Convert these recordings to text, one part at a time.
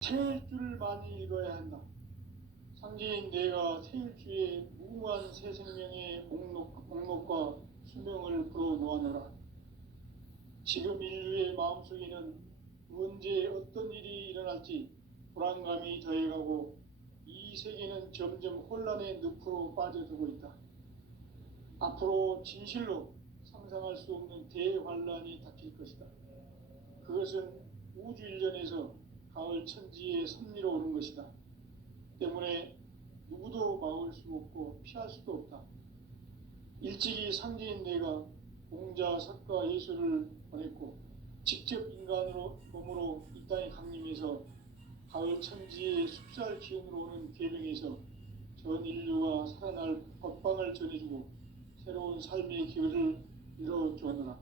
태일주를 많이 읽어야 한다. 상제인 내가 태일주의 무궁한 새 생명의 목록과 수명을 풀어놓아노라. 지금 인류의 마음속에는 언제 어떤 일이 일어날지 불안감이 더해가고 이 세계는 점점 혼란의 늪으로 빠져들고 있다. 앞으로 진실로 상상할 수 없는 대환란이 닥칠 것이다. 그것은 우주 일련에서 가을 천지의 섭리로 오는 것이다. 때문에 누구도 막을 수 없고 피할 수도 없다. 일찍이 상제인 내가 공자, 석가, 예수를 보냈고 직접 인간으로 몸으로 이 땅에 강림해서 가을 천지의 숲살 기운으로 오는 계명에서 전 인류가 살아날 법방을 전해주고 새로운 삶의 기회를 열어주었노라.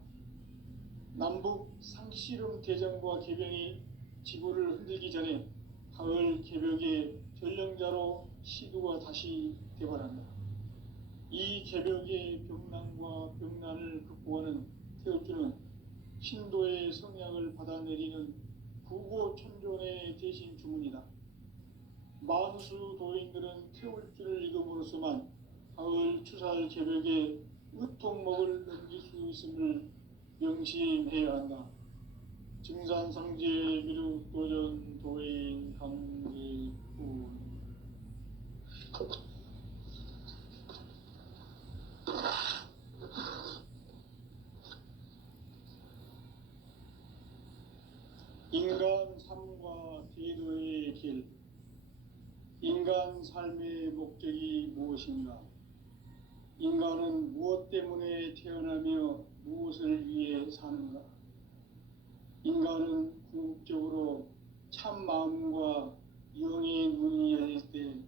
남북 상씨름 대전과 계병이 지구를 흔들기 전에 가을 개벽의 전령자로 시두가 다시 되발한다. 이 개벽의 병난과 병난을 극복하는 태울주는 신도의 성약을 받아내리는 구고천존의 대신 주문이다. 만수 도인들은 태울주를 읽음으로써만 가을 추살 개벽의 으통목을 넘길 수 있음을 명심해야 한다. 증산상제 미륵도전 도인 강제구. 인간 삶과 제도의 길. 인간 삶의 목적이 무엇인가? 인간은 무엇 때문에 태어나며 무엇을 위해 사는가? 인간은 궁극적으로 참 마음과 영의 눈이 열릴 때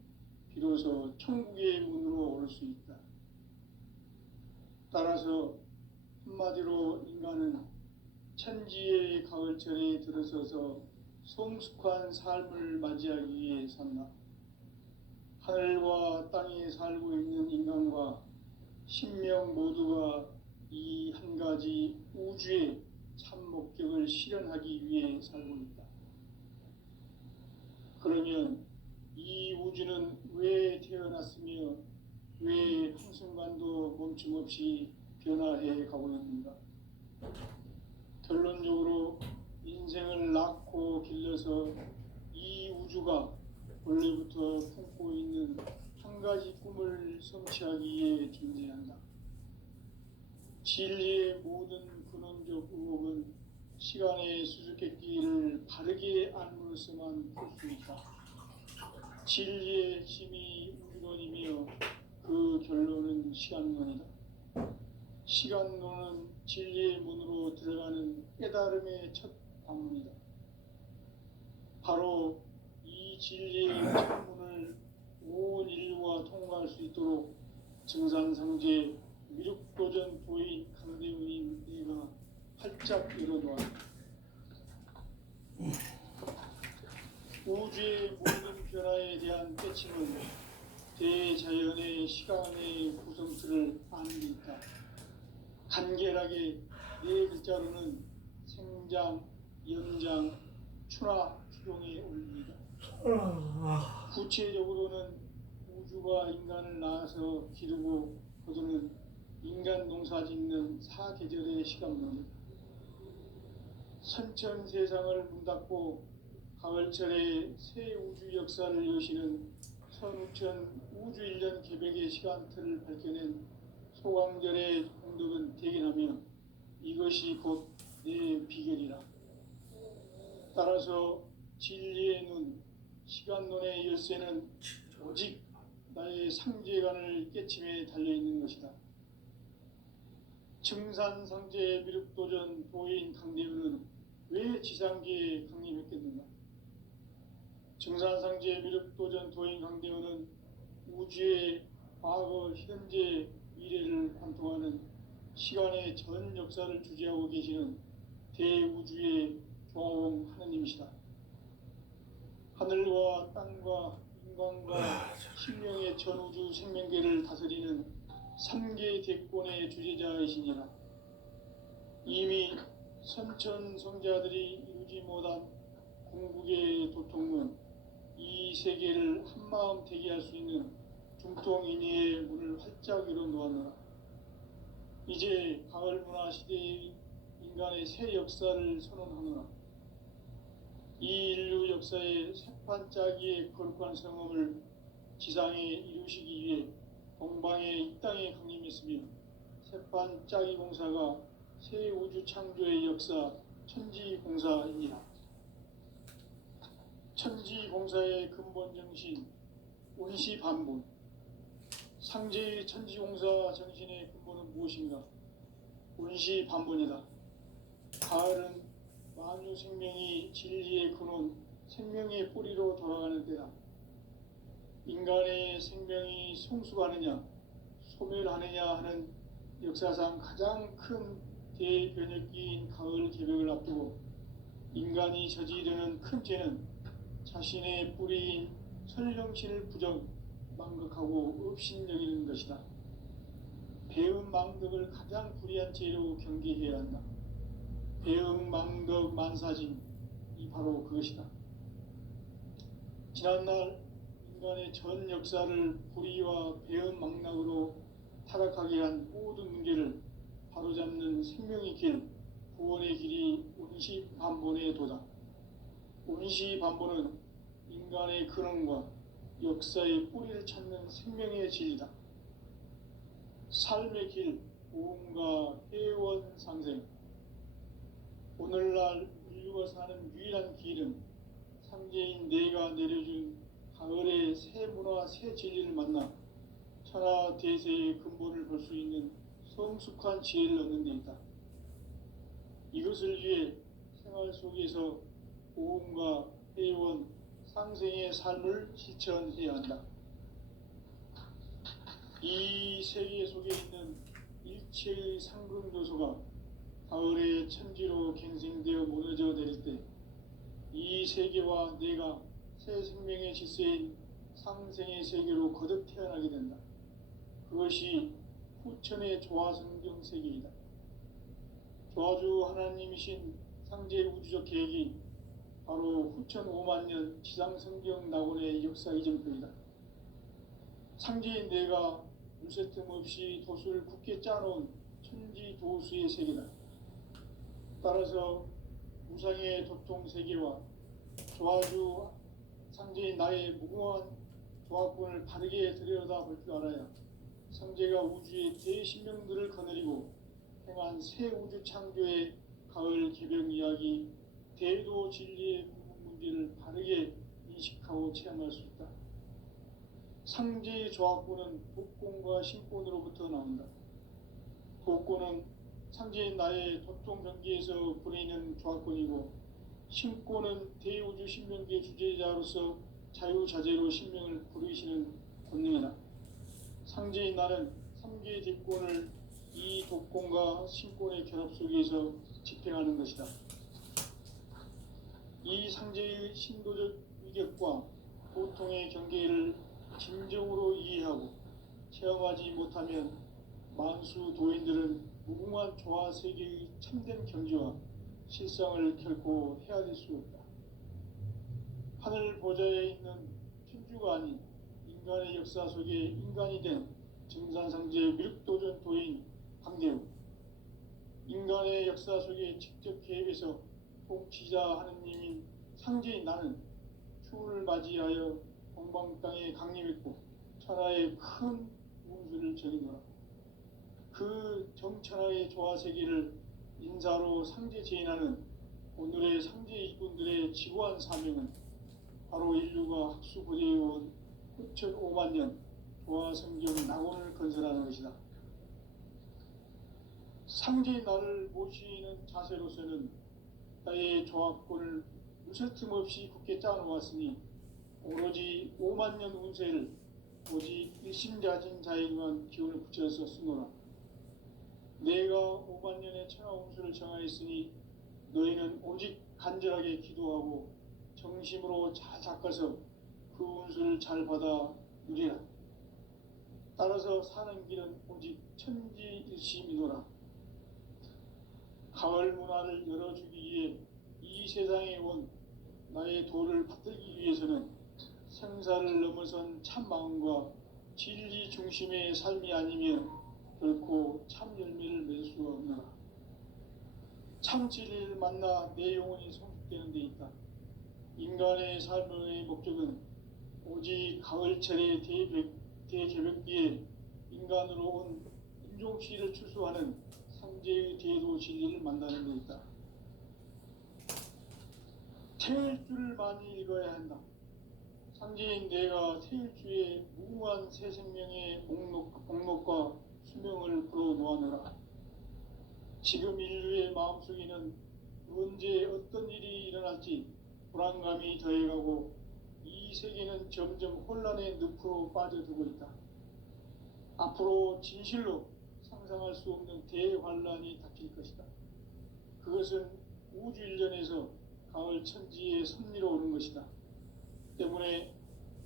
비로소 천국의 문으로 올 수 있다. 따라서 한마디로 인간은 천지의 가을철에 들어서서 성숙한 삶을 맞이하기 위해 산다. 하늘과 땅에 살고 있는 인간과 신명 모두가 이 한 가지 우주의 참 목적을 실현하기 위해 살고 있다. 그러면 이 우주는 왜 태어났으며 왜 한순간도 멈춤없이 변화해 가고 있는가? 결론적으로 인생을 낳고 길러서 이 우주가 원래부터 품고 있는 한 가지 꿈을 성취하기 위해 존재한다. 진리의 모든 근원적 의혹은 시간의 수수께끼를 바르게 알므로서만 풀 수 있다. 진리의 핵심이 우주론이며 그 결론은 시간론이다. 시간론은 진리의 문으로 들어가는 깨달음의 첫 방문이다. 바로 이 진리의 창문을 온 인류가 통과할 수 있도록 증산상제 미륵도전 도인 강대우인 내가 활짝 열어놓았다. 우주의 모든 변화에 대한 깨침은 대자연의 시간의 구성틀을 아는 데 있다. 간결하게 네 글자로는 생장, 연장, 추나 추동에 올립니다. 구체적으로는 우주가 인간을 낳아서 기르고 거두는 인간 농사 짓는 사계절의 시간론이다. 선천 세상을 문닫고 가을철에 새 우주 역사를 여시는 선우천 우주 일년 개벽의 시간틀을 밝혀낸 소강절의 공덕은 대견하며 이것이 곧 내 비결이라. 따라서 진리의 눈, 시간론의 열쇠는 오직 나의 상제관을 깨침에 달려있는 것이다. 증산상제 미륵도전 도인 강대우는 왜 지상계에 강림했겠는가? 증산상제 미륵도전 도인 강대우는 우주의 과거, 현재, 미래를 관통하는 시간의 전 역사를 주재하고 계시는 대우주의 조화공 하느님이시다. 하늘과 땅과 인간과 신명의 전우주 생명계를 다스리는 3계 대권의 주재자이시니라. 이미 선천성자들이 이루지 못한 궁극의 도통은 이 세계를 한마음 되게 할 수 있는 중통인의의 문을 활짝 열어 놓았노라. 이제 가을 문화 시대의 인간의 새 역사를 선언하노라. 이 인류 역사의 새판짜기의 거룩한 성험을 지상에 이루시기 위해 동방에 이 땅에 강림했으며 새판짜기 공사가 새 우주 창조의 역사 천지공사이니라. 천지공사의 근본 정신 운시반본. 상제의 천지공사 정신의 근본은 무엇인가? 운시반본이다. 가을은 만유 생명이 진리의 근원, 생명의 뿌리로 돌아가는 때다. 인간의 생명이 성숙하느냐, 소멸하느냐 하는 역사상 가장 큰 대변혁기인 가을 개벽을 앞두고 인간이 저지르는 큰 죄는 자신의 뿌리인 설령신을 망각하고 업신여기는 것이다. 배음 망덕을 가장 불의한 죄로 경계해야 한다. 배음 망덕 만사진이 바로 그것이다. 지난날 인간의 전 역사를 불의와 배음 망락으로 타락하게 한 모든 문제를 바로잡는 생명의 길, 구원의 길이 운시반본의 도다. 운시반본은 인간의 근원과 역사의 뿌리를 찾는 생명의 진리다. 삶의 길, 보험과 회원 상생. 오늘날 인류가 사는 유일한 길은 삼재인 내가 내려준 가을의 새 문화, 새 진리를 만나 천하 대세의 근본을 볼 수 있는 성숙한 지혜를 얻는 데 있다. 이것을 위해 생활 속에서 보험과 회원, 상생의 삶을 실천해야 한다. 이 세계 속에 있는 일체의 상승조소가 가을의 천지로 갱생되어 무너져 내릴 때 이 세계와 내가 새 생명의 질서인 상생의 세계로 거듭 태어나게 된다. 그것이 후천의 조화성경 세계이다. 조화주 하나님이신 상제 우주적 계획이 바로 후천 5만 년 지상성경 낙원의 역사 이정표이다. 상제인 내가 물새틈 없이 도수를 굳게 짜놓은 천지도수의 세계다. 따라서 무상의 도통 세계와 조화주 상제인 나의 무궁한 조화권을 바르게 들여다볼 줄 알아야 상제가 우주의 대신명들을 거느리고 행한 새 우주 창조의 가을 개벽 이야기, 대도 진리의 궁극 문제를 바르게 인식하고 체험할 수 있다. 상제의 조화권은 독권과 신권으로부터 나온다. 독권은 상제인 나의 도통 경계에서 부리는 조화권이고, 신권은 대우주 신명계 주제자로서 자유자재로 신명을 부르시는 권능이다. 상제인 나는 3개의 뒷권을 이 독권과 신권의 결합 속에서 집행하는 것이다. 이 상제의 신도적 위격과 고통의 경계를 진정으로 이해하고 체험하지 못하면 만수 도인들은 무궁한 조화 세계의 참된 경지와 실상을 결코 헤아릴 수 없다. 하늘 보좌에 있는 천주가 아닌 인간의 역사 속에 인간이 된 증산상제 미륵도전 도인 강대우, 인간의 역사 속에 직접 개입해서 통치자 하느님인 상제인 나는 추운을 맞이하여 동방 땅에 강림했고 천하의 큰 운수를 전이노라. 그 정천하의 조화세계를 인사로 상제 제인하는 오늘의 상제 이군들의 지구한 사명은 바로 인류가 학수 보재해온 후천 5만 년 조화성경 낙원을 건설하는 것이다. 상제의 나를 모시는 자세로서는 나의 조화권을 무쇠틈 없이 굳게 짜놓았으니 오로지 5만 년 운세를 오직 일심자진 자에게만 기운을 붙여서 쓰노라. 내가 5만 년의 천하 운수를 정하였으니 너희는 오직 간절하게 기도하고 정심으로 잘 닦아서 그 운수를 잘 받아 누리라. 따라서 사는 길은 오직 천지일심이노라. 가을 문화를 열어주기 위해 이 세상에 온 나의 도를 받들기 위해서는 생사를 넘어선 참 마음과 진리 중심의 삶이 아니면 결코 참 열매를 맺을 수가 없노라. 참 진리를 만나 내 영혼이 성숙되는 데 있다. 인간의 삶의 목적은 오직 가을철의 대개벽기에 인간으로 온 인종시를 추수하는 상제의 대도 진리를 만나는 데 있다. 태일주를 많이 읽어야 한다. 상제인 내가 태일주의 무궁한 새 생명의 목록과 수명을 불어놓아노라. 지금 인류의 마음속에는 언제 어떤 일이 일어날지 불안감이 더해가고 이 세계는 점점 혼란의 늪으로 빠져들고 있다. 앞으로 진실로 상상할 수 없는 대환란이 닥칠 것이다. 그것은 우주 일련에서 가을 천지의 섭리로 오는 것이다. 때문에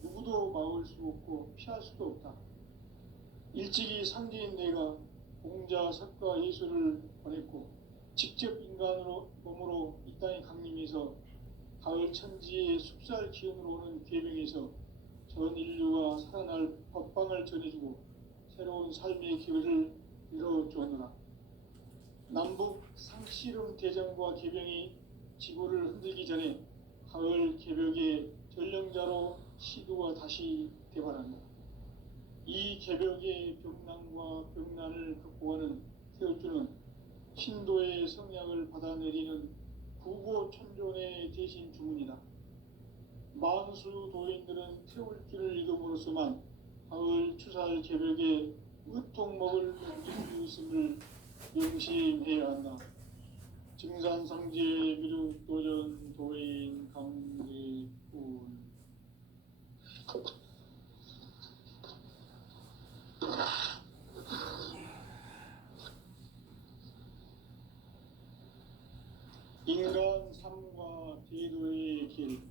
누구도 막을 수 없고 피할 수도 없다. 일찍이 상제인 내가 공자, 석가, 예수를 보냈고 직접 인간으로 몸으로 이 땅에 강림해서 가을 천지의 숲살 기운으로 오는 계명에서 전 인류가 살아날 법방을 전해주고 새로운 삶의 기회를 이뤄주었노라. 남북 상씨름 대전과 계병이 지구를 흔들기 전에 가을 개벽의 전령자로 시도가 다시 대발한다. 이 개벽의 벽난과 벽난을 극복하는 태울주는 신도의 성약을 받아내리는 구보천존의 대신 주문이다. 만수 도인들은 태울주를 읽음으로써만 가을 추살 개벽의 의통목을 넘길 수 있음을 명심해야 한다. 증산상제 미륵도전 도인 강대군. 인간 삶과 대도의 길.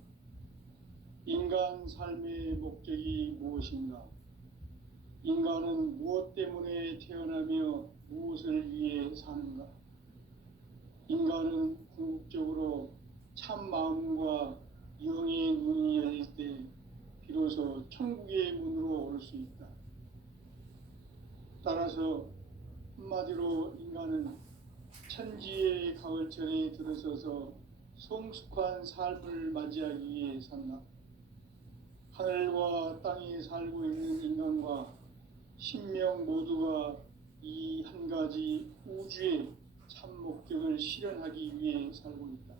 인간 삶의 목적이 무엇인가? 인간은 무엇 때문에 태어나며 무엇을 위해 사는가? 인간은 궁극적으로 참 마음과 영의 눈이 열릴 때 비로소 천국의 문으로 올 수 있다. 따라서 한마디로 인간은 천지의 가을철에 들어서서 성숙한 삶을 맞이하기 위해 산다. 하늘과 땅에 살고 있는 인간과 신명 모두가 이 한 가지 우주의 참 목적을 실현하기 위해 살고 있다.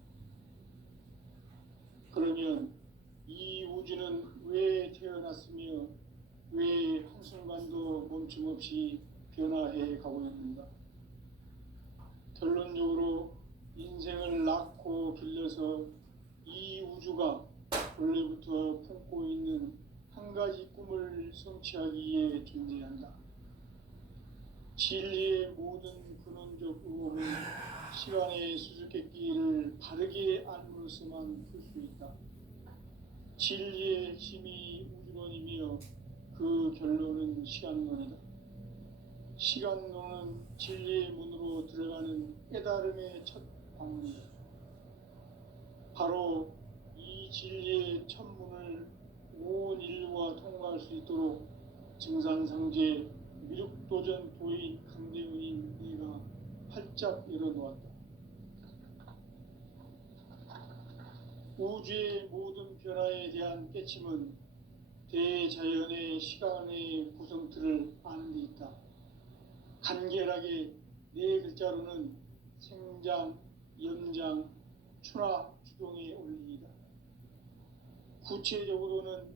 그러면 이 우주는 왜 태어났으며 왜 한순간도 멈춤 없이 변화해 가고 있는가? 결론적으로 인생을 낳고 길러서 이 우주가 원래부터 품고 있는 한 가지 꿈을 성취하기 위해 존재한다. 진리의 모든 근원적 의혹은 시간의 수수께끼를 바르게 알므로서만 풀 수 있다. 진리의 핵심이 우주론이며 그 결론은 시간론이다. 시간론은 진리의 문으로 들어가는 깨달음의 첫 방문이다. 바로 이 진리의 첫 문을 온 인류가 통과할 수 있도록 증산상제 미륵도전 도인 강대훈인 내가 활짝 열어놓았다. 우주의 모든 변화에 대한 깨침은 대자연의 시간의 구성틀을 아는 데 있다. 간결하게 네 글자로는 생장, 염장, 추나 추동의 원리이다. 구체적으로는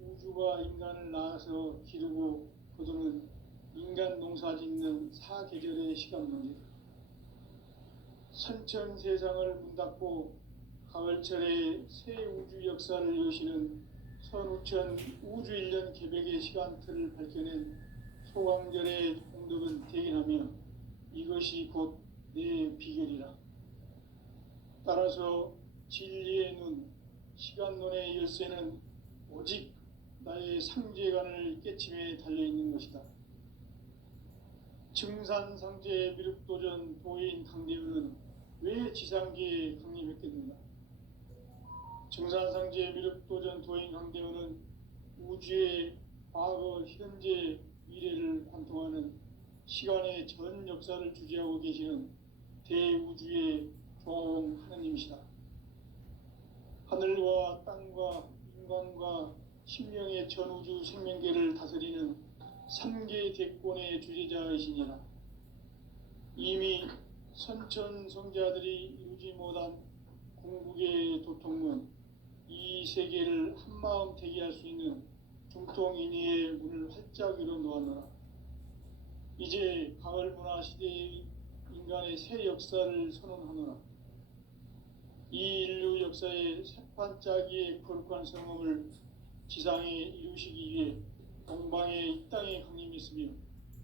우주가 인간을 낳아서 기르고 거두는 인간 농사 짓는 사계절의 시간론이다. 선천 세상을 문닫고 가을철에 새 우주 역사를 여시는 선우천 우주 일년 개벽의 시간틀을 밝혀낸 소강절의 공덕은 대견하며 이것이 곧 내 비결이라. 따라서 진리의 눈, 시간론의 열쇠는 오직 나의 상제관을 깨침에 달려있는 것이다. 증산상제 미륵도전 도인 강대훈은 왜 지상계에 강림했겠는가? 증산상제 미륵도전 도인 강대원은 우주의 과거, 현재, 미래를 관통하는 시간의 전 역사를 주재하고 계시는 대우주의 조화원 하느님이시다. 하늘과 땅과 인간과 신명의 전우주 생명계를 다스리는 삼계 대권의 주재자이시니라. 이미 선천성자들이 이루지 못한 궁극의 도통문, 이 세계를 한마음 되게 할 수 있는 중통인의의 문을 활짝 열어 놓았노라. 이제 가을 문화 시대의 인간의 새 역사를 선언하노라. 이 인류 역사의 새판짜기의 거룩한 성험을 지상에 이루시기 위해 동방에 이 땅에 강림했으며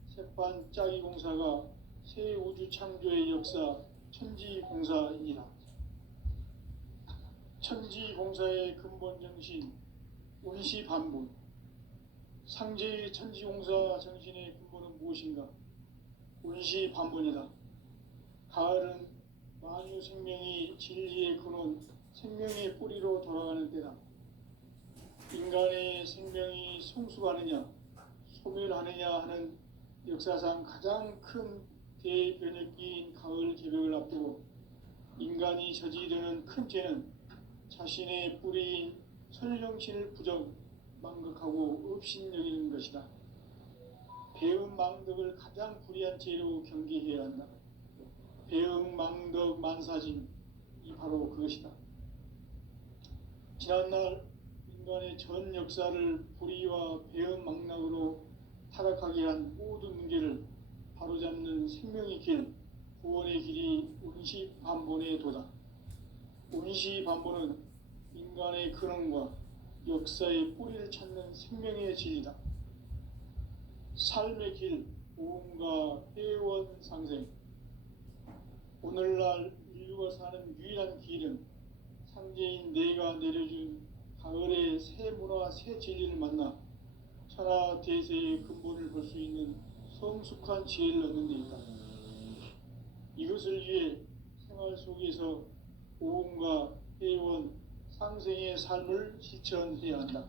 새판짜기 공사가 새 우주 창조의 역사 천지공사이니라. 천지공사의 근본 정신 운시반본. 상제의 천지공사 정신의 근본은 무엇인가? 운시반본이다. 가을은 만유 생명이 진리의 근원, 생명의 뿌리로 돌아가는 때다. 인간의 생명이 성숙하느냐, 소멸하느냐 하는 역사상 가장 큰 대변혁기인 가을 개벽을 앞두고 인간이 저지르는 큰 죄는 자신의 뿌리인 선령신을 부정, 망극하고 업신여기는 것이다. 배음 망덕을 가장 불의한 죄로 경계해야 한다. 배음 망덕 만사진, 이 바로 그것이다. 지난날 인간의 전 역사를 불의와 배음 망락으로 타락하게 한 모든 문제를 바로잡는 생명의 길, 구원의 길이 운시반본의 도다. 운시반본은 인간의 근원과 역사의 뿌리를 찾는 생명의 진리다. 삶의 길, 오음과 회원 상생. 오늘날 인류가 사는 유일한 길은 상제인 내가 내려준 가을의 새 문화, 새 진리를 만나 천하 대세의 근본을 볼 수 있는 성숙한 지혜를 얻는 데 있다. 이것을 위해 생활 속에서 오음과 회원, 상생의 삶을 실천해야 한다.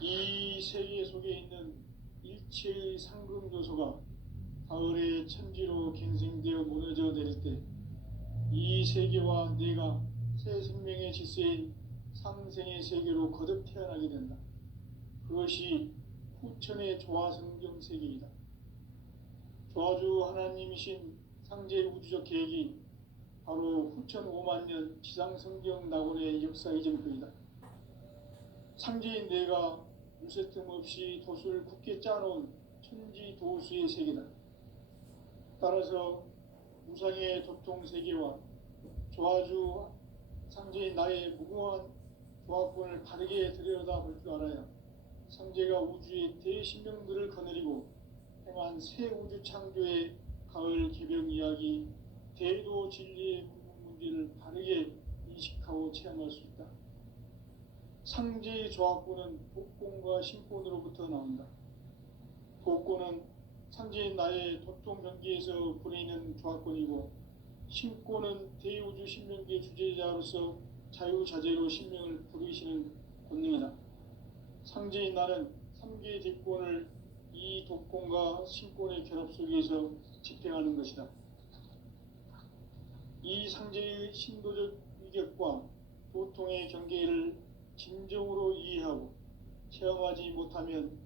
이 세계 속에 있는 일체의 상금 요소가 가을의 천지로 갱생되어 무너져 내릴 때 이 세계와 내가 새 생명의 질서인 상생의 세계로 거듭 태어나게 된다. 그것이 후천의 조화성경 세계이다. 조화주 하나님이신 상제 우주적 계획이 바로 후천 5만년 지상성경 낙원의 역사 이전표이다. 상제인 내가 물새틈 없이 도수를 굳게 짜놓은 천지도수의 세계다. 따라서 무상의 도통세계와 조화주 상제인 나의 무궁한 조화권을 바르게 들여다볼 줄 알아야 상제가 우주의 대신명들을 거느리고 행한 새 우주 창조의 가을 개벽 이야기, 대도 진리의 구분 문제를 바르게 인식하고 체험할 수 있다. 상제의 조화권은 복권과 신권으로부터 나온다. 복권은 상제인 나의 도통 경계에서 부리는 조화권이고, 신권은 대우주 신명계 주제자로서 자유자재로 신명을 부르시는 권능이다. 상제인 나는 3개의 대권을 이 독권과 신권의 결합 속에서 집행하는 것이다. 이 상제의 신도적 위격과 도통의 경계를 진정으로 이해하고 체험하지 못하면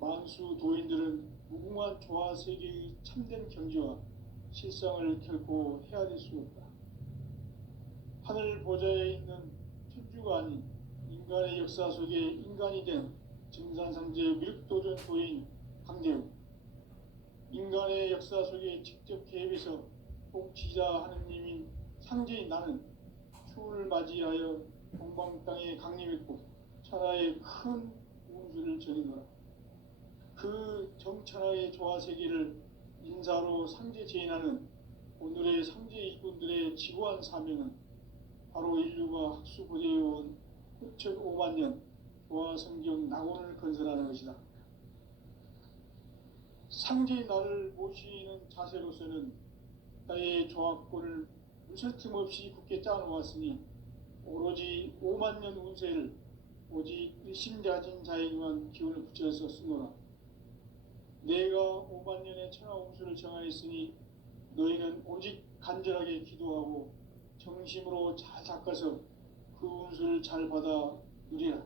만수 도인들은 무궁한 조화 세계의 참된 경지와 실상을 결코 헤아릴 수 없다. 하늘 보좌에 있는 천주가 아닌 인간의 역사 속에 인간이 된 증산상제 미륵도전 도인 강대우, 인간의 역사 속에 직접 개입해서 통치자 하느님인 상제인 나는 추운을 맞이하여 동방 땅에 강림했고 천하의 큰 운수를 전이노라. 그 정천하의 조화세계를 인사로 상제 제인하는 오늘의 상제 일꾼들의 지고한 사명은 바로 인류가 학수고대해온 후천 5만년 조화성경 낙원을 건설하는 것이다. 상제의 나를 모시는 자세로서는 나의 조화권을 무설틈 없이 굳게 짜놓았으니 오로지 5만 년 운세를 오직 일심가진 자에게만 기운을 붙여서 쓰노라. 내가 5만 년의 천하 운수를 정하였으니 너희는 오직 간절하게 기도하고 정심으로 잘 닦아서 그 운수를 잘 받아 누리라.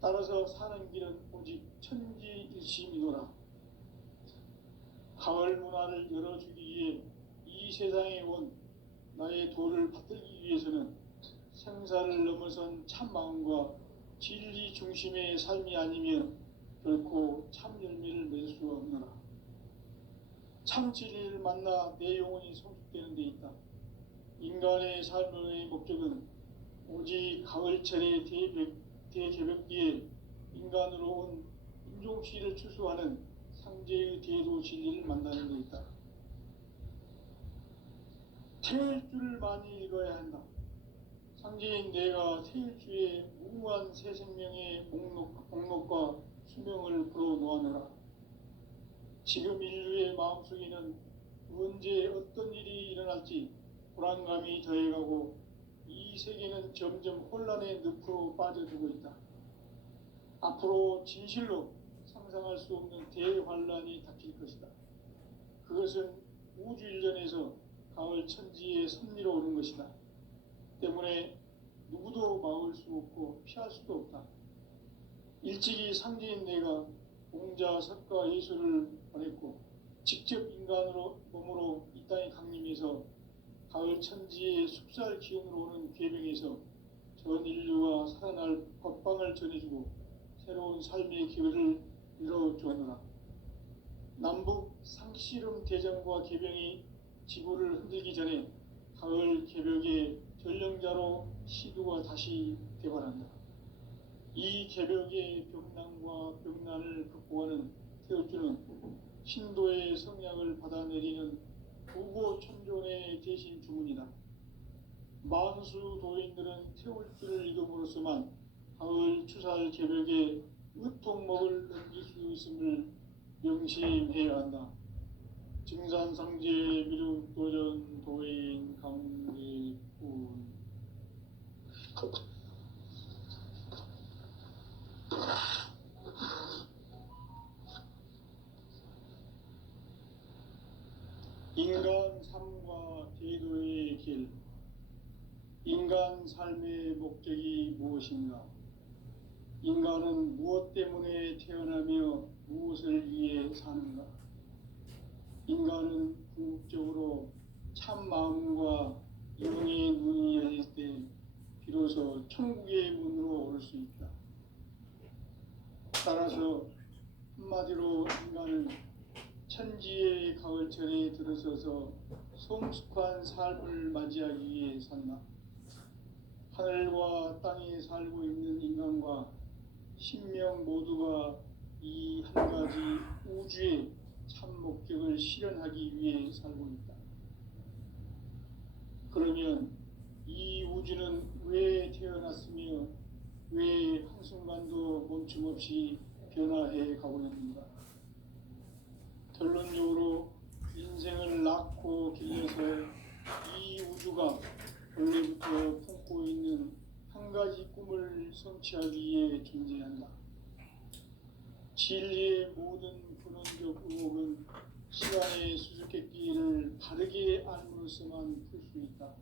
따라서 사는 길은 오직 천지일심이노라. 가을 문화를 열어주기 위해 이 세상에 온 나의 도를 받들기 위해서는 생사를 넘어선 참 마음과 진리 중심의 삶이 아니면 결코 참 열매를 맺을 수가 없노라. 참 진리를 만나 내 영혼이 성숙되는 데 있다. 인간의 삶의 목적은 오직 가을철의 대개벽기에 인간으로 온 인종시를 추수하는 상제의 대도 진리를 만나는 데 있다. 태일주를 많이 읽어야 한다. 상제인 내가 태일주의 무궁한 새 생명의 목록과 수명을 풀어놓아노라. 지금 인류의 마음속에는 언제 어떤 일이 일어날지 불안감이 더해가고 이 세계는 점점 혼란의 늪으로 빠져들고 있다. 앞으로 진실로 상상할 수 없는 대환란이 닥칠 것이다. 그것은 우주 일전에서 가을 천지의 섭리로 오는 것이다. 때문에 누구도 막을 수 없고 피할 수도 없다. 일찍이 상제인 내가 공자, 석가, 예수를 보냈고 직접 인간으로 몸으로 이 땅에 강림해서 가을 천지의 숲살 기운으로 오는 계명에서 전 인류가 살아날 법방을 전해주고 새로운 삶의 기회를 열어주었노라. 남북 상씨름 대전과 계병이 지구를 흔들기 전에 가을 개벽의 전령자로 시두가 다시 개발한다. 이 개벽의 병난과 병난을 극복하는 태울주는 신도의 성약을 받아내리는 부고천존의 대신 주문이다. 만수 도인들은 태울주를 읽음으로써만 가을 추살 개벽에 의통목을 넘길 수 있음을 명심해야 한다. 증산상제 미륵도전 도인 강대군. 인간 삶과 대도의 길. 인간 삶의 목적이 무엇인가? 인간은 무엇 때문에 태어나며 무엇을 위해 사는가? 인간은 궁극적으로 참 마음과 영의 눈이 열릴 때 비로소 천국의 문으로 오를 수 있다. 따라서 한마디로 인간은 천지의 가을철에 들어서서 성숙한 삶을 맞이하기 위해 산다. 하늘과 땅에 살고 있는 인간과 신명 모두가 이 한 가지 우주의 참 목적을 실현하기 위해 살고 있다. 그러면 이 우주는 왜 태어났으며 왜 한순간도 멈춤없이 변화해 가고 있는가? 결론적으로 인생을 낳고 길러서 이 우주가 원래부터 품고 있는 한 가지 꿈을 성취하기 위해 존재한다. 진리의 모든 근원적 의혹은 시간의 수수께끼를 바르게 알므로서만 풀 수 있다.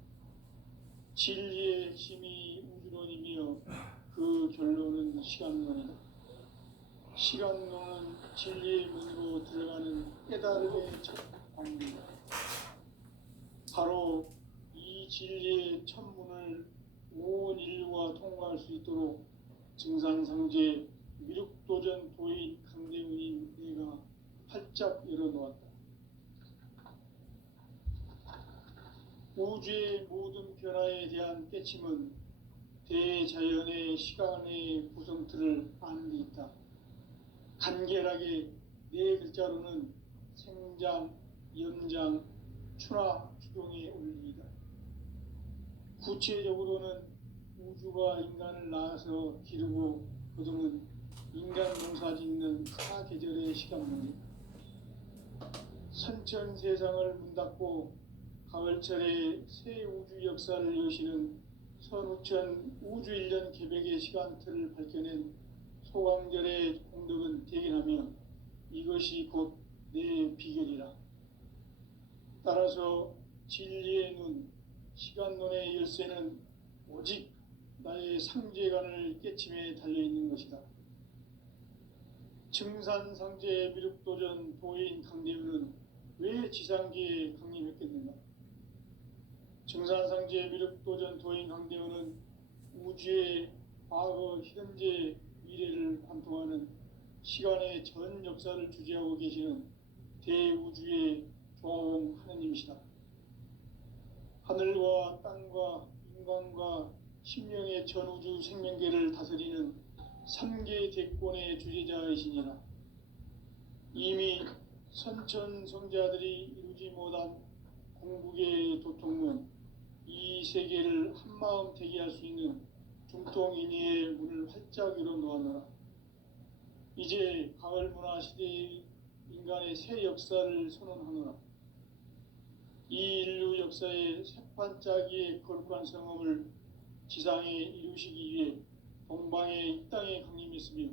진리의 핵심이 우주론이며 그 결론은 시간론이다. 시간론은 진리의 문으로 들어가는 깨달음의 첫 방문이다. 바로 이 진리의 첫 문을 온 인류가 통과할 수 있도록 증산상제 미륵도전 도인 강대훈인 내가 활짝 열어놓았다. 우주의 모든 변화에 대한 깨침은 대자연의 시간의 구성틀을 아는 데 있다. 간결하게 네 글자로는 생장, 연장, 추나, 추동의 원리이다. 구체적으로는 우주가 인간을 낳아서 기르고 거두는 인간 농사 짓는 사계절의 시간문이다. 선천 세상을 문 닫고 가을철에 새 우주 역사를 여시는 선우천 우주일년 개벽의 시간틀을 밝혀낸 소강절의 공덕은 대견하며 이것이 곧 내 비결이라. 따라서 진리의 눈, 시간론의 열쇠는 오직 나의 상제관을 깨침에 달려있는 것이다. 증산상제 미륵도전 도인 강대우는 왜 지상계에 강림했겠는가? 증산상제 미륵도전 도인 강대우는 우주의 과거, 현재, 미래를 관통하는 시간의 전 역사를 주재하고 계시는 대우주의 조화홍 하느님이시다. 하늘과 땅과 인간과 심령의 전우주 생명계를 다스리는 삼계 대권의 주재자이시니라. 이미 선천성자들이 이루지 못한 공국의 도통문, 이 세계를 한마음 대기할 수 있는 중통인의의 문을 활짝 열어 놓았노라. 이제 가을 문화 시대의 인간의 새 역사를 선언하노라. 이 인류 역사의 새판짜기의 거룩한 성험을 지상에 이루시기 위해 동방의 이 땅에 강림했으며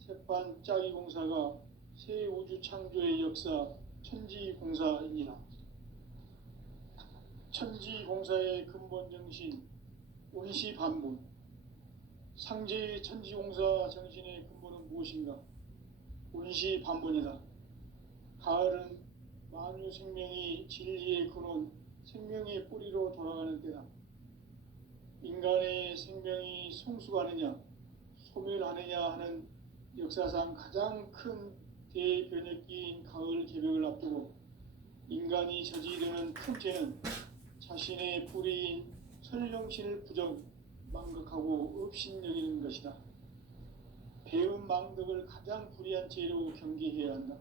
새판짜기 공사가 새 우주 창조의 역사 천지공사이니라. 천지공사의 근본 정신 온시반본. 상제의 천지공사 정신의 근본은 무엇인가? 온시반본이다. 가을은 만유 생명이 진리의 근원, 생명의 뿌리로 돌아가는 때다. 인간의 생명이 성숙하느냐, 소멸하느냐 하는 역사상 가장 큰 대변혁기인 가을 개벽을 앞두고 인간이 저지르는 큰 죄는 자신의 불의인 설령신을 부정, 망극하고 업신여기는 것이다. 배음 망덕을 가장 불의한 죄로 경계해야 한다.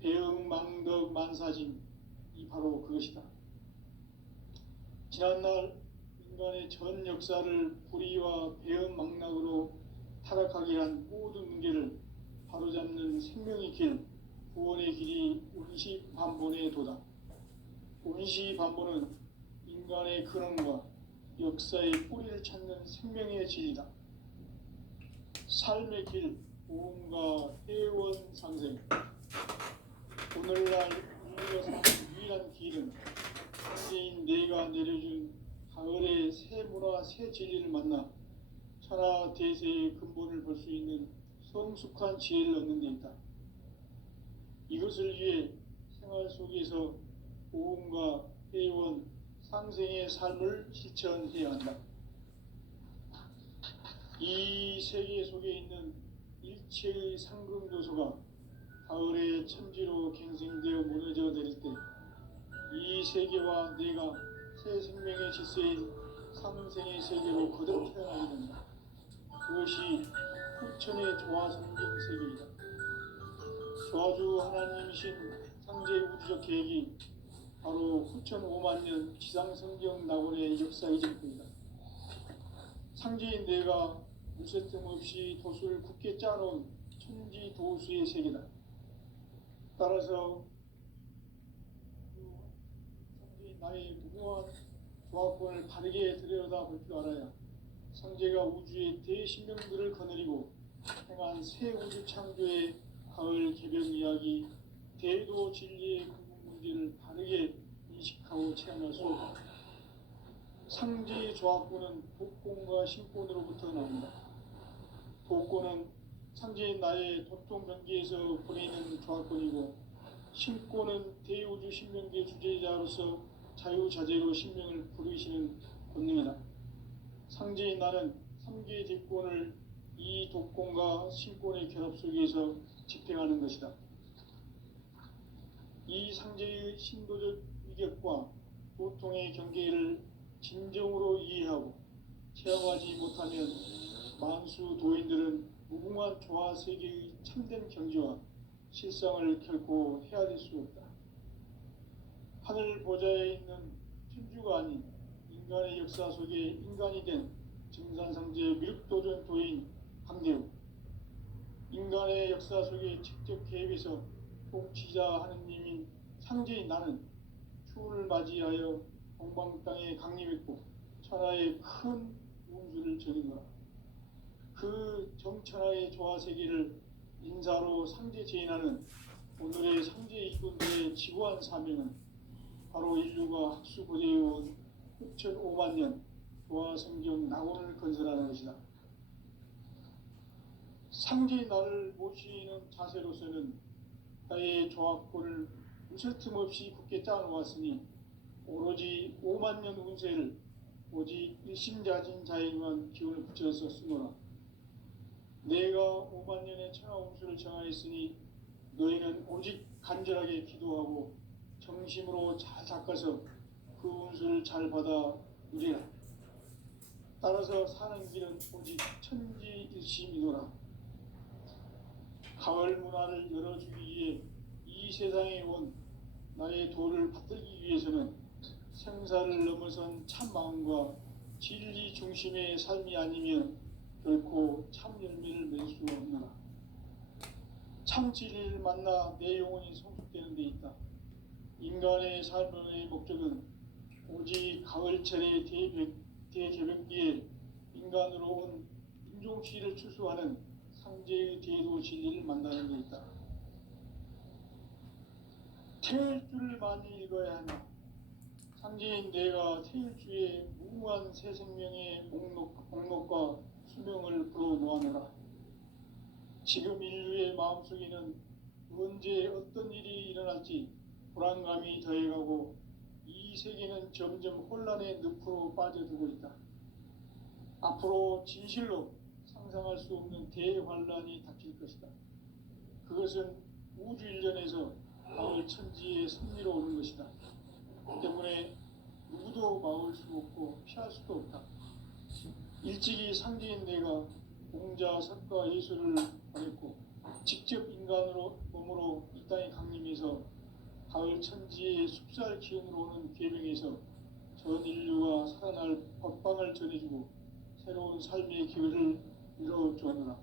배음 망덕 만사짐이 바로 그것이다. 지난날 인간의 전 역사를 불의와 배음 망락으로 타락하게 한 모든 문제를 바로잡는 생명의 길, 구원의 길이 온시반본의 도다. 온시반본은 인간의 근원과 역사의 뿌리를 찾는 생명의 진리다. 삶의 길, 오음과 회원 상생. 오늘날 우리가 사는 유일한 길은 상제인 내가 내려준 가을의 새 문화, 새 진리를 만나 천하 대세의 근본을 볼 수 있는 성숙한 지혜를 얻는 데 있다. 이것을 위해 생활 속에서 오음과 회원, 상생의 삶을 실천해야 한다. 이 세계 속에 있는 일체의 상금도소가 가을의 천지로 갱생되어 무너져 내릴 때 이 세계와 내가 새 생명의 질서인 상생의 세계로 거듭 태어나게 된다. 그것이 후천의 조화성경 세계이다. 조화주 하나님이신 상제 우주적 계획이 바로 후천 5만 년 지상성경 낙원의 역사의 전부이다. 상제인 내가 무쇠뜸 없이 도수를 굳게 짜놓은 천지 도수의 세계다. 따라서 상제인 나의 무모한 조합권을 바르게 들여다볼 줄 알아야 상제가 우주의 대신명들을 거느리고 행한 새 우주 창조의 가을 개벽 이야기, 대도 진리의 궁극 문제를 바르게 인식하고 체험할 수 없다. 상제의 조합권은 독권과 신권으로부터 나온다. 독권은 상제인 나의 도통 경계에서 보내는 조합권이고, 신권은 대우주 신명계 주제자로서 자유자재로 신명을 부르시는 권능이다. 상제인 나는 3개의 대권을 이 독권과 신권의 결합 속에서 집행하는 것이다. 이 상제의 신도적 위격과 도통의 경계를 진정으로 이해하고 체험하지 못하면 만수 도인들은 무궁한 조화 세계의 참된 경지와 실상을 결코 헤아릴 수 없다. 하늘 보좌에 있는 천주가 아닌 인간의 역사 속에 인간이 된 증산상제 미륵도전 도인 강대우. 인간의 역사 속에 직접 개입해서 통치자 하느님인 상제인 나는 추운을 맞이하여 동방 땅에 강림했고 천하의 큰 운수를 정의노라. 그 정천하의 조화세계를 인사로 상제 제인하는 오늘의 상제 이군대의 지구한 사명은 바로 인류가 학수고대해온 6,500만 년 조화성경 낙원을 건설하는 것이다. 상제의 나를 모시는 자세로서는 나의 조합권을 무슨 틈 없이 굳게 짜놓았으니 오로지 5만 년 운세를 오직 일심자진 자에만 기운을 붙여서 쓰노라. 내가 5만 년의 천하 운수를 정하였으니 너희는 오직 간절하게 기도하고 정심으로 잘 닦아서 그 운수를 잘 받아 누리라. 따라서 사는 길은 오직 천지일심이노라. 가을 문화를 열어주기 위해 이 세상에 온 나의 도를 받들기 위해서는 생사를 넘어선 참 마음과 진리 중심의 삶이 아니면 결코 참 열매를 맺을 수 없노라. 참 진리를 만나 내 영혼이 성숙되는 데 있다. 인간의 삶의 목적은 오직 가을철의 대개벽기에 인간으로 온 인종시를 추수하는 상제의 대도 진리를 만나는 데 있다. 태일주를 많이 읽어야 하나. 상제인 내가 태일주의 무궁한 새 생명의 목록과 수명을 불어놓아노라. 지금 인류의 마음속에는 언제 어떤 일이 일어날지 불안감이 더해가고 이 세계는 점점 혼란의 늪으로 빠져들고 있다. 앞으로 진실로 상상할 수 없는 대환란이 닥칠 것이다. 그것은 우주 일련에서 가을 천지의 섭리로 오는 것이다. 때문에 누구도 막을 수 없고 피할 수도 없다. 일찍이 상제인 내가 공자, 석가, 예수를 보냈고 직접 인간으로 몸으로 이 땅에 강림해서 가을 천지의 숲살 기운으로 오는 계명에서 전 인류가 살아날 법방을 전해주고 새로운 삶의 기회를 이뤄주었노라.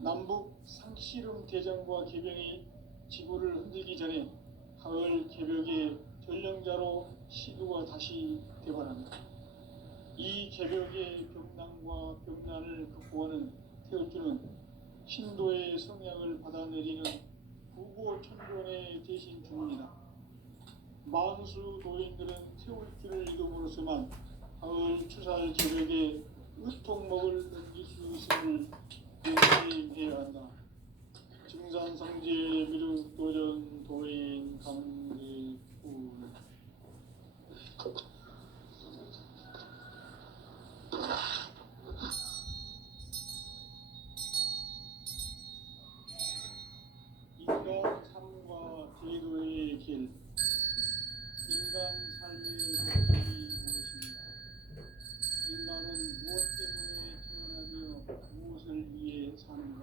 남북 상씨름 대전과 계병이 지구를 흔들기 전에 가을 개벽의 전령자로 시두가 다시 되발한다. 이 개벽의 병난과 병난을 극복하는 태울주는 신도의 성향을 받아내리는 부고천존의 대신 중입니다. 만수 도인들은 태울주를 이름으로서만 가을 추살 개벽에 의통목을 넘길 수 있음을 명심해야 한다. 증산상제 미륵도전 도인 강대군 인간 삶과 제도의 길. 인간 삶의 목적이 무엇입니다. 인간은 무엇 때문에 태어나며 무엇을 위해 사는가.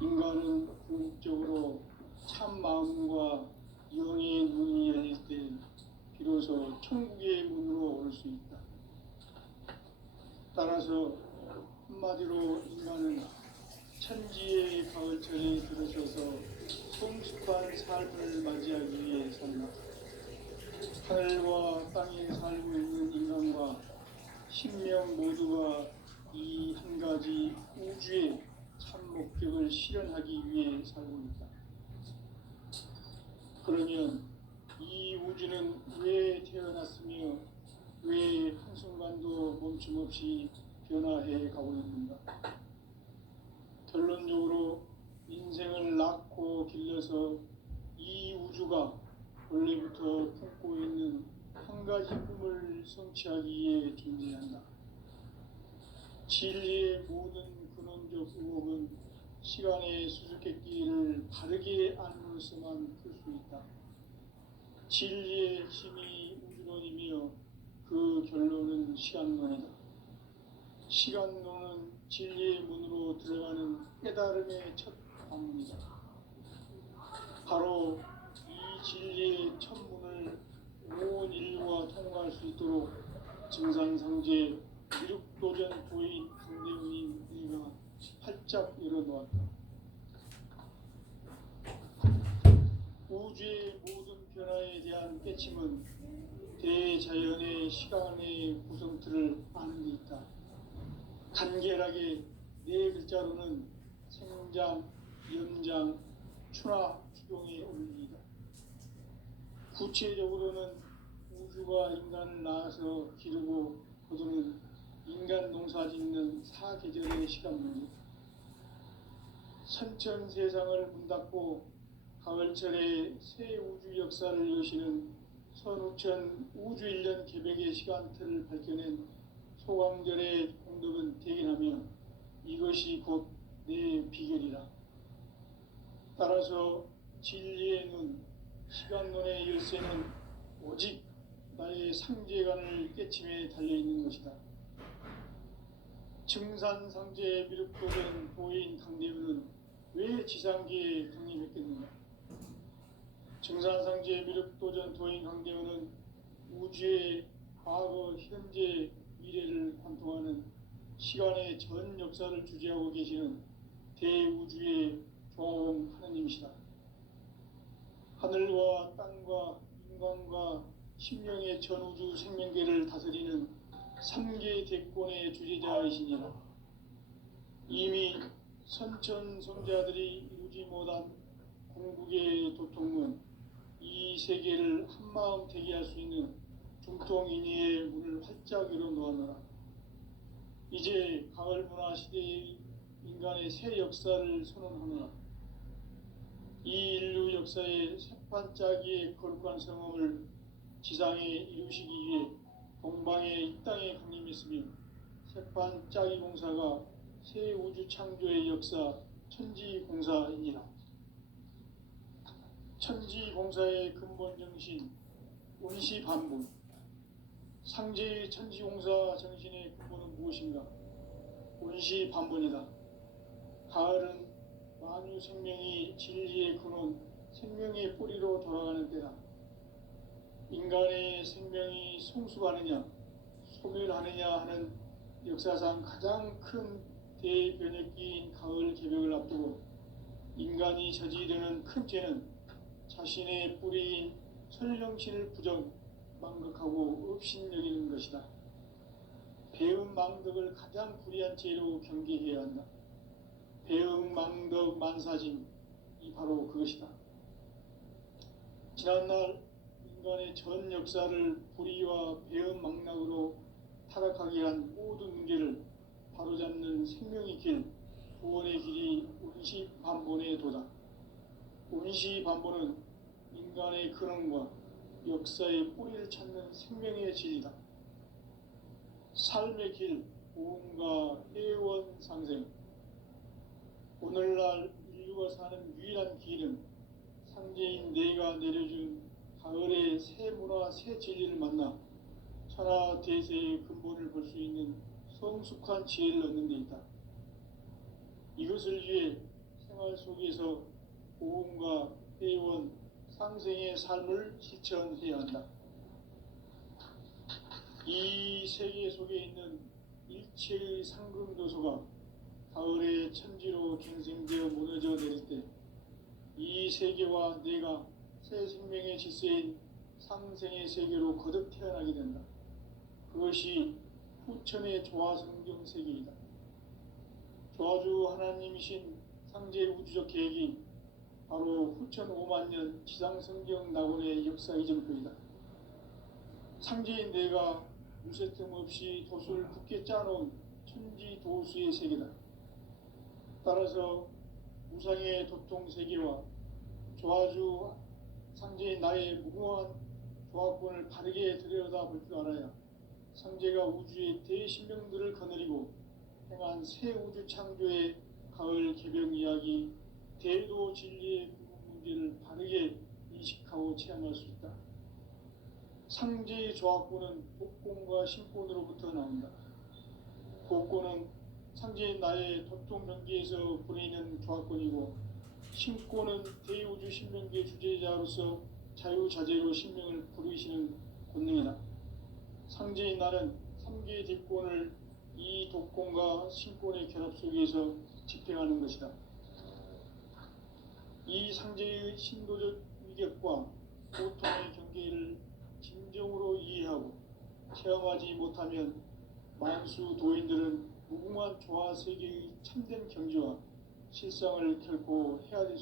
인간은 궁극적으로 참 마음과 영의 눈이 열릴 때 비로소 천국의 문으로 올 수 있다. 따라서 한마디로 인간은 천지의 가을철에 들어서서 성숙한 삶을 맞이하기 위해 산다. 하늘과 땅에 살고 있는 인간과 신명 모두가 이 한 가지 우주의 참 목적을 실현하기 위해 살고 있다. 그러면 이 우주는 왜 태어났으며 왜 한순간도 멈춤없이 변화해 가고 있는가? 결론적으로 인생을 낳고 길러서 이 우주가 원래부터 품고 있는 한 가지 꿈을 성취하기 위해 존재한다. 진리의 모든 근원적 의혹은 시간의 수수께끼를 바르게 안으로서만 풀 수 있다. 진리의 핵심이 우주론이며 그 결론은 시간론이다. 시간론은 진리의 문으로 들어가는 깨달음의 첫 관문이다. 바로 이 진리의 첫 문을 온 인류가 통과할 수 있도록 증산상제 미륵도전 도인 강대훈인 내가 활짝 열어놓았다. 우주의 모든 변화에 대한 깨침은 대자연의 시간의 얻는 데 있다. 간결하게 네 글자로는 생장, 연장, 추나 추종의 원리이다. 구체적으로는 우주가 인간을 낳아서 기르고 거두는 인간 농사 짓는 사계절의 시간 문제, 선천 세상을 문 닫고 가을철에 새 우주 역사를 여시는 선우천 우주 1년 개백의 시간틀을 밝혀낸 소강절의 공덕은 대견하며 이것이 곧 내 비결이라. 따라서 진리의 눈, 시간론의 열쇠는 오직 나의 상제관을 깨침에 달려있는 것이다. 증산상제의 미륵도전 도인 강대우는 왜 지상계에 강림했겠느냐? 증산상제의 미륵도전 도인 강대우는 우주의 과거, 현재, 미래를 관통하는 시간의 전 역사를 주재하고 계시는 대우주의 조화원 하느님이시다. 하늘과 땅과 인간과 심령의 전우주 생명계를 다스리는 3개 대권의 주재자이시니라. 이미 선천성자들이 이루지 못한 궁극의 도통문, 이 세계를 한마음 되게 할 수 있는 중통인의의 문을 활짝 열어놓았노라. 이제 가을 문화 시대의 인간의 새 역사를 선언하노라. 이 인류 역사의 새판짜기의 거룩한 성험을 지상에 이루시기 위해 동방의 이 땅에 강림했으며 새판짜기 공사가 새 우주 창조의 역사 천지공사이니라. 천지공사의 근본 정신 운시반분, 상제의 천지공사 정신의 근본은 무엇인가? 운시반분이다. 가을은 만유 생명이 진리의 근원, 생명의 뿌리로 돌아가는 때다. 인간의 생명이 성숙하느냐, 소멸하느냐 하는 역사상 가장 큰 대변혁기인 가을 개벽을 앞두고 인간이 저지르는 큰 죄는 자신의 뿌리인 설령신을 부정, 망극하고 업신여기는 것이다. 배음 망덕을 가장 불의한 죄로 경계해야 한다. 배음 망덕 만사짐이 바로 그것이다. 지난날 인간의 전 역사를 불의와 배음 망락으로 타락하게 한 모든 문제를 바로잡는 생명의 길, 구원의 길이 운시반본의 도다. 운시반본은 인간의 근원과 역사의 뿌리를 찾는 생명의 진리다. 삶의 길, 고음과 회원 상생. 오늘날 인류가 사는 유일한 길은 상제인 내가 내려준 가을의 새 문화, 새 진리를 만나 천하 대세의 근본을 볼 수 있는 성숙한 지혜를 얻는 데 있다. 이것을 위해 생활 속에서 고음과 회원, 상생의 삶을 실천해야 한다. 이 세계 속에 있는 일체의 상금도소가 가을의 천지로 갱생되어 무너져 내릴 때 이 세계와 내가 새 생명의 질서인 상생의 세계로 거듭 태어나게 된다. 그것이 후천의 조화성경 세계이다. 조화주 하나님이신 상제 우주적 계획이 바로 후천 5만년 지상성경 낙원의 역사 이정표이다. 상제인 내가 무쇠 틈 없이 도수를 굳게 짜놓은 천지도수의 세계다. 따라서 우상의 도통세계와 조화주 상제인 나의 무궁한 조합권을 바르게 들여다볼 줄 알아야 상제가 우주의 대신명들을 거느리고 행한 새 우주 창조의 가을 개벽 이야기, 대도 진리의 문제를 바르게 인식하고 체험할 수 있다. 상제의 조합권은 복권과 신권으로부터 나온다. 복권은 상제인 나의 도통 경계에서 보내는 조합권이고, 신권은 대우주 신명계 주제자로서 자유자재로 신명을 부르시는 권능이다. 상제인 나는 3개의 뒷권을 이 독권과 신권의 결합 속에서 집행하는 것이다. 이 상제의 신도적 위격과 고통의 경계를 진정으로 이해하고 체험하지 못하면 만수 도인들은 무궁한 조화 세계의 참된 경지와 실상을 결코 헤아릴 수